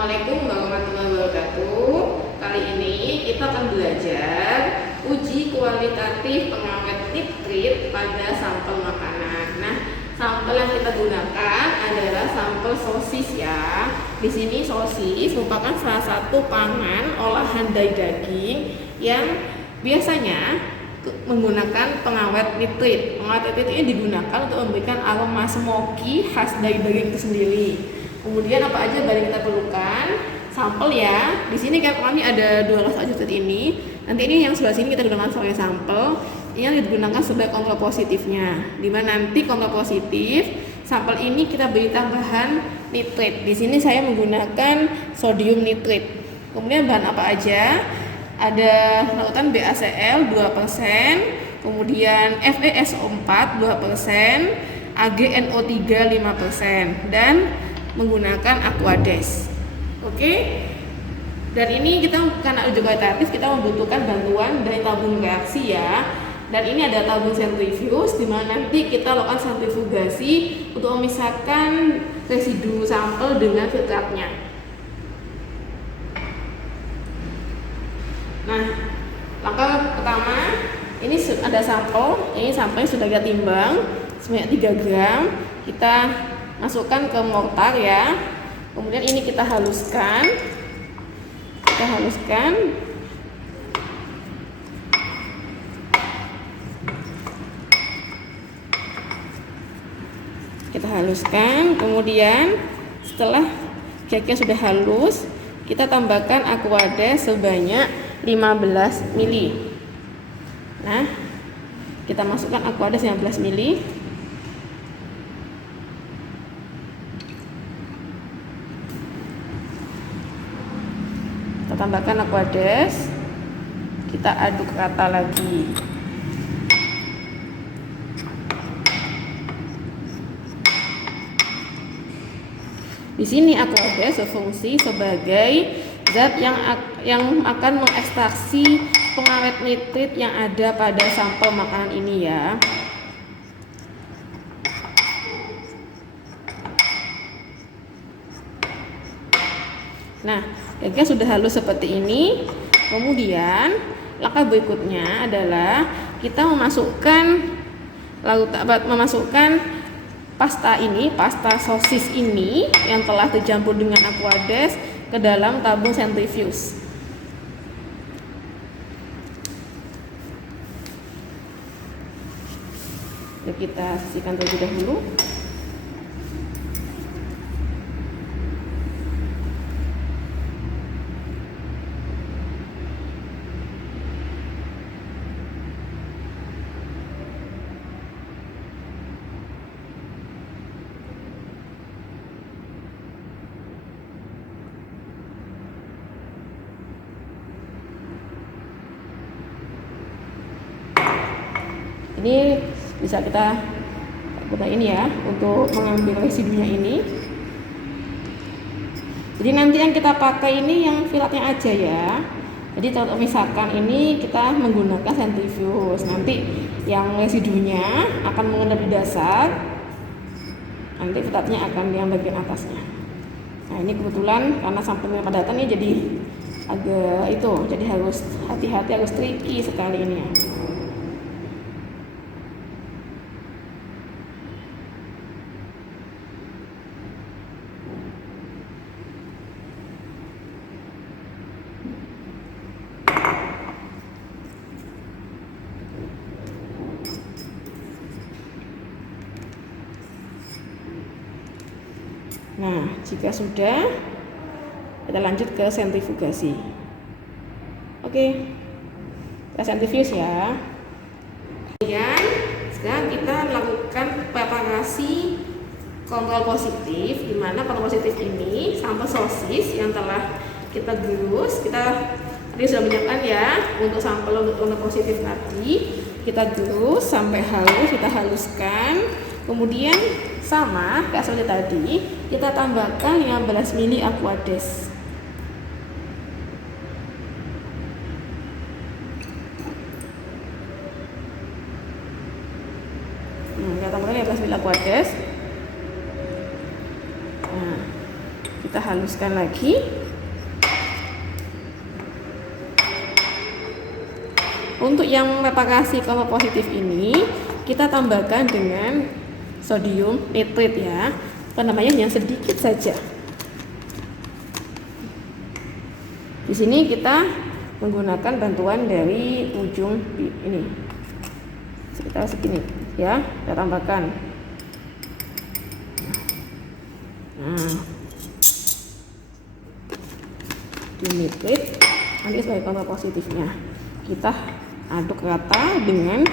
Assalamualaikum warahmatullahi wabarakatuh. Kali ini kita akan belajar uji kualitatif pengawet nitrit pada sampel makanan. Nah, sampel yang kita gunakan adalah sampel sosis ya. Di sini sosis merupakan salah satu pangan olahan dari daging yang biasanya menggunakan pengawet nitrit. Pengawet nitrit ini digunakan untuk memberikan aroma smoky khas dari daging itu sendiri. Kemudian apa aja barang kita perlukan? Sampel ya. Di sini kan kami ada 200 aja seperti ini. Nanti ini yang sebelah sini kita gunakan sebagai sampel. Ini yang digunakan sebagai kontrol positifnya. Dimana nanti kontrol positif sampel ini kita beri tambahan nitrit. Di sini saya menggunakan sodium nitrit. Kemudian bahan apa aja? Ada larutan BaCl 2%, kemudian FeSO4 2%, AgNO3 5%, dan menggunakan Aquades. Oke. Dan ini kita karena uji kualitatif kita membutuhkan bantuan dari tabung reaksi ya. Dan ini ada tabung sentrifuge di mana nanti kita lakukan sentrifugasi untuk memisahkan residu sampel dengan filtratnya. Nah, langkah pertama ini ada sampel. Ini sampelnya sudah kita timbang sebanyak 3 gram. Kita masukkan ke mortar ya. Kemudian ini kita haluskan. Kita haluskan. Kemudian setelah kira-kira sudah halus, kita tambahkan Aquades sebanyak 15 ml. Nah, kita masukkan Aquades 15 ml. Kita tambahkan Aquades, kita aduk rata lagi. Di sini Aquades berfungsi sebagai zat yang akan mengekstraksi pengawet nitrit yang ada pada sampel makanan ini ya. Nah, jika sudah halus seperti ini, kemudian langkah berikutnya adalah kita memasukkan pasta sosis ini yang telah tercampur dengan Aquades ke dalam tabung sentrifuge. Kita sisihkan terlebih dahulu. Ini bisa kita gunain ya untuk mengambil residunya ini. Jadi nanti yang kita pakai ini yang filtratnya aja ya. Jadi kalau misalkan ini kita menggunakan sentrifuge, nanti yang residunya akan mengendap di dasar, nanti filtratnya akan di bagian atasnya. Nah ini kebetulan karena sampelnya padatan ini jadi agak jadi harus hati-hati, harus tricky sekali ini ya. Nah, jika sudah, kita lanjut ke sentrifugasi. Oke, kita sentrifuge ya. Kemudian, sekarang kita lakukan preparasi kontrol positif, di mana kontrol positif ini sampel sosis yang telah kita gerus. Kita tadi sudah menyiapkan ya untuk sampel untuk kontrol positif tadi. Kita gerus sampai halus, kita haluskan. Kemudian sama kayak seperti tadi, kita tambahkan 15 ml Aquades. Kita tambahkan 15 ml Aquades. Nah, kita haluskan lagi. Untuk yang replikasi kalau positif ini kita tambahkan dengan sodium nitrit ya, yang sedikit saja. Di sini kita menggunakan bantuan dari ujung ini sekitar segini ya, kita tambahkan. Nah, nitrit nanti sebagai kontra positifnya kita aduk rata dengan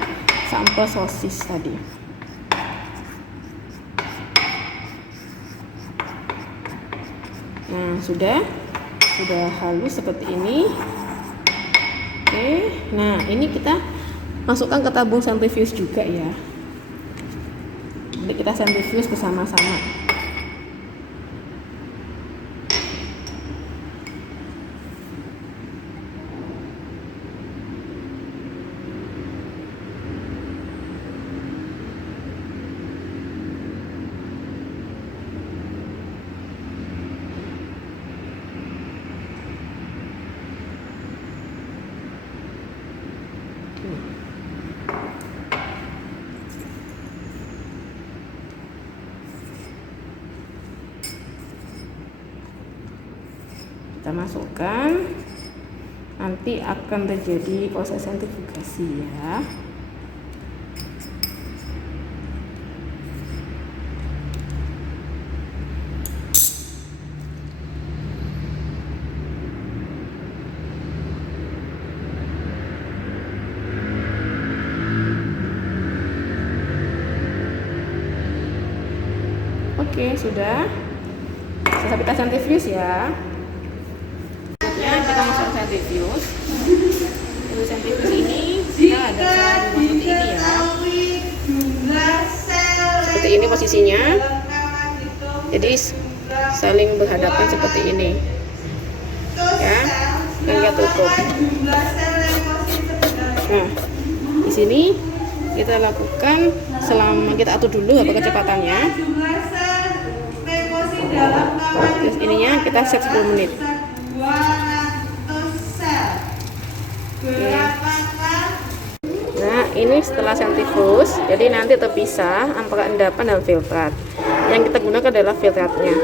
sampel sosis tadi. Nah, sudah halus seperti ini. Oke, nah ini kita masukkan ke tabung sentrifuge juga ya. Jadi kita sentrifuge bersama-sama. Kita masukkan, nanti akan terjadi proses sentrifugasi ya. Oke, sudah selesai kita sentrifuge ya. Kita masuk sentrifuge. Untuk sentrifuge ini kita ada cara seperti ini ya. Seperti ini posisinya. Jadi saling berhadapan seperti ini. Ya, dan kita tutup. Nah, di sini kita lakukan selama kita atur dulu apa kecepatannya. Terus ininya kita set 10 menit. Nah, ini setelah sentrifuge, jadi nanti terpisah antara endapan dan filtrat. Yang kita gunakan adalah filtratnya.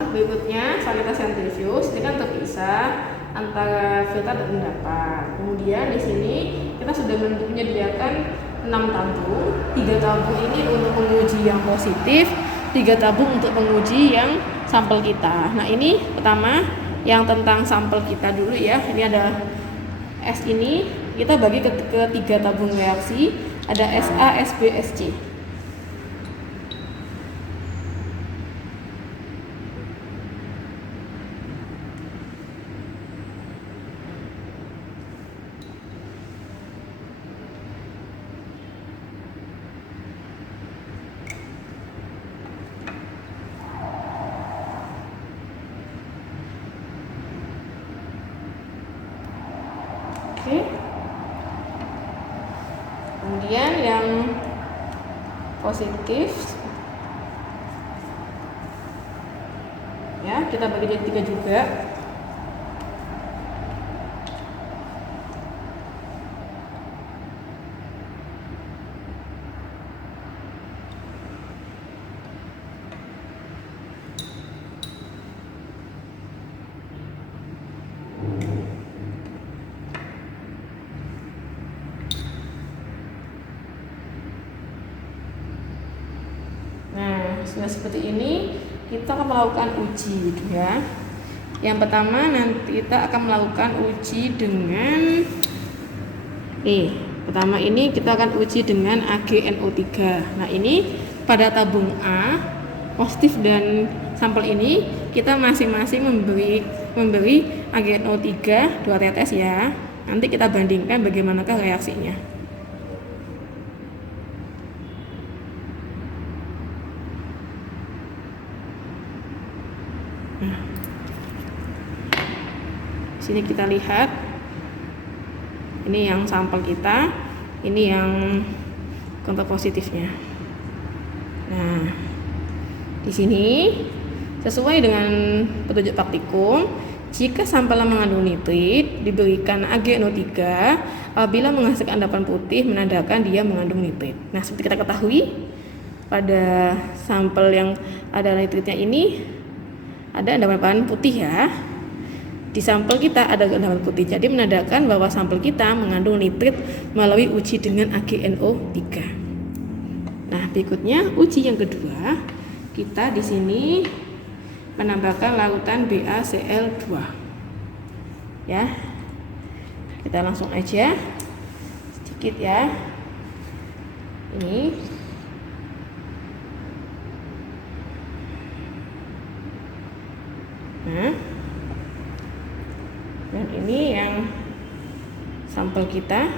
Berikutnya, setelah kita sentrifuge, ini kan terpisah antara filtrat dan endapan. Kemudian di sini kita sudah menyediakan 6 tabung. 3 tabung ini untuk menguji yang positif, 3 tabung untuk menguji yang sampel kita. Nah, ini pertama yang tentang sampel kita dulu ya. Ini ada S, ini kita bagi ke 3 tabung reaksi, ada SA, SB, SC. Oke. Kemudian yang positif ya, kita bagi jadi 3 juga. Sudah seperti ini, kita akan melakukan uji gitu ya. Yang pertama nanti kita akan melakukan uji dengan pertama ini kita akan uji dengan AgNO3. Nah, ini pada tabung A positif dan sampel ini kita masing-masing memberi AgNO3 2 tetes ya. Nanti kita bandingkan bagaimanakah reaksinya. Nah, sini kita lihat, ini yang sampel kita, ini yang kontra positifnya. Nah, di sini sesuai dengan petunjuk praktikum, jika sampel yang mengandung nitrit diberikan AgNO3 apabila menghasilkan endapan putih menandakan dia mengandung nitrit. Nah, seperti kita ketahui pada sampel yang ada nitritnya ini ada endapan putih ya. Di sampel kita ada endapan putih, jadi menandakan bahwa sampel kita mengandung nitrit melalui uji dengan AgNO3. Nah, berikutnya uji yang kedua, kita di sini menambahkan larutan BaCl2. Ya. Kita langsung aja sedikit ya. Ini nah, dan ini yang sampel kita.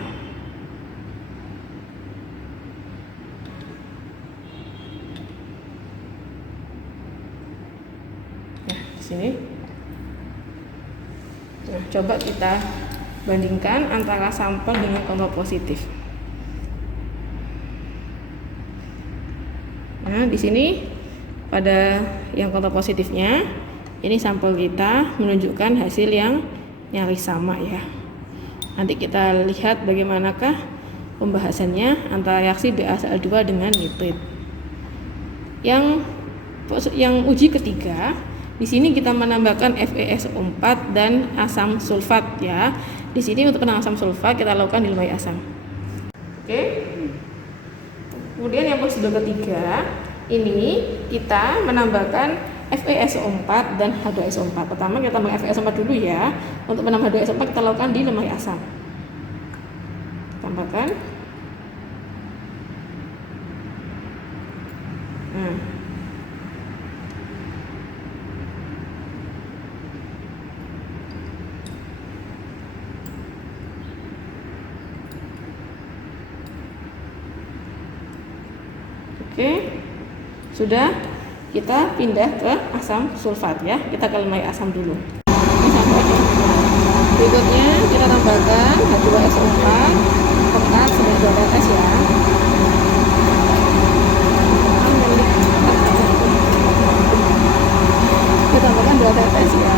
Nah, di sini. Nah, coba kita bandingkan antara sampel dengan kontrol positif. Nah, di sini pada yang kontrol positifnya, ini sampel kita menunjukkan hasil yang nyaris sama ya. Nanti kita lihat bagaimanakah pembahasannya antara reaksi BaCl2 dengan nitrit. Yang uji ketiga, di sini kita menambahkan FeSO4 dan asam sulfat ya. Di sini untuk penambahkan asam sulfat kita lakukan di lemari asam. Oke. Kemudian yang prosedur ketiga, ini kita menambahkan FeSO4 dan H2SO4. Pertama kita tambah FeSO4 dulu ya. Untuk menambah H2SO4 kita lakukan di lemari asam. Tambahkan. Nah. Oke. Sudah. Kita pindah ke asam sulfat ya. Kita ke lemari asam dulu. Ini sampelnya. Berikutnya kita tambahkan H2SO4 pekat sebanyak 2 tetes ya. Kita tambahkan 2 tetes ya.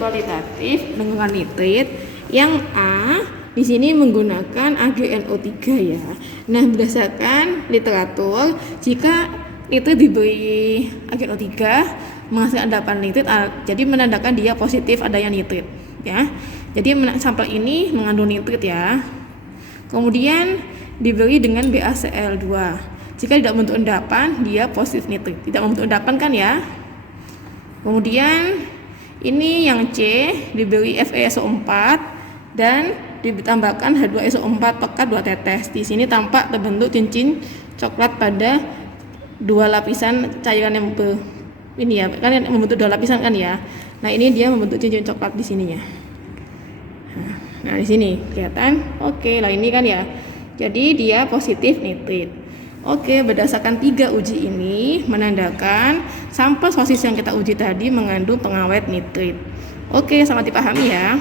Kualitatif dengan nitrit yang A di sini menggunakan AgNO3 ya. Nah, berdasarkan literatur, jika nitrit diberi AgNO3 menghasilkan endapan nitrit, jadi menandakan dia positif adanya nitrit ya. Jadi sampel ini mengandung nitrit ya. Kemudian diberi dengan BaCl2. Jika tidak membentuk endapan, dia positif nitrit. Tidak membentuk endapan kan ya. Kemudian ini yang C diberi FeSO4 dan ditambahkan H2SO4 pekat 2 tetes. Di sini tampak terbentuk cincin coklat pada 2 lapisan cairan yang ini ya, kan yang membentuk 2 lapisan kan ya. Nah, ini dia membentuk cincin coklat di sininya. Nah, di sini kelihatan. Oke, lah ini kan ya. Jadi dia positif nitrit. Oke, berdasarkan 3 uji ini menandakan sampel sosis yang kita uji tadi mengandung pengawet nitrit. Oke, selamat dipahami ya.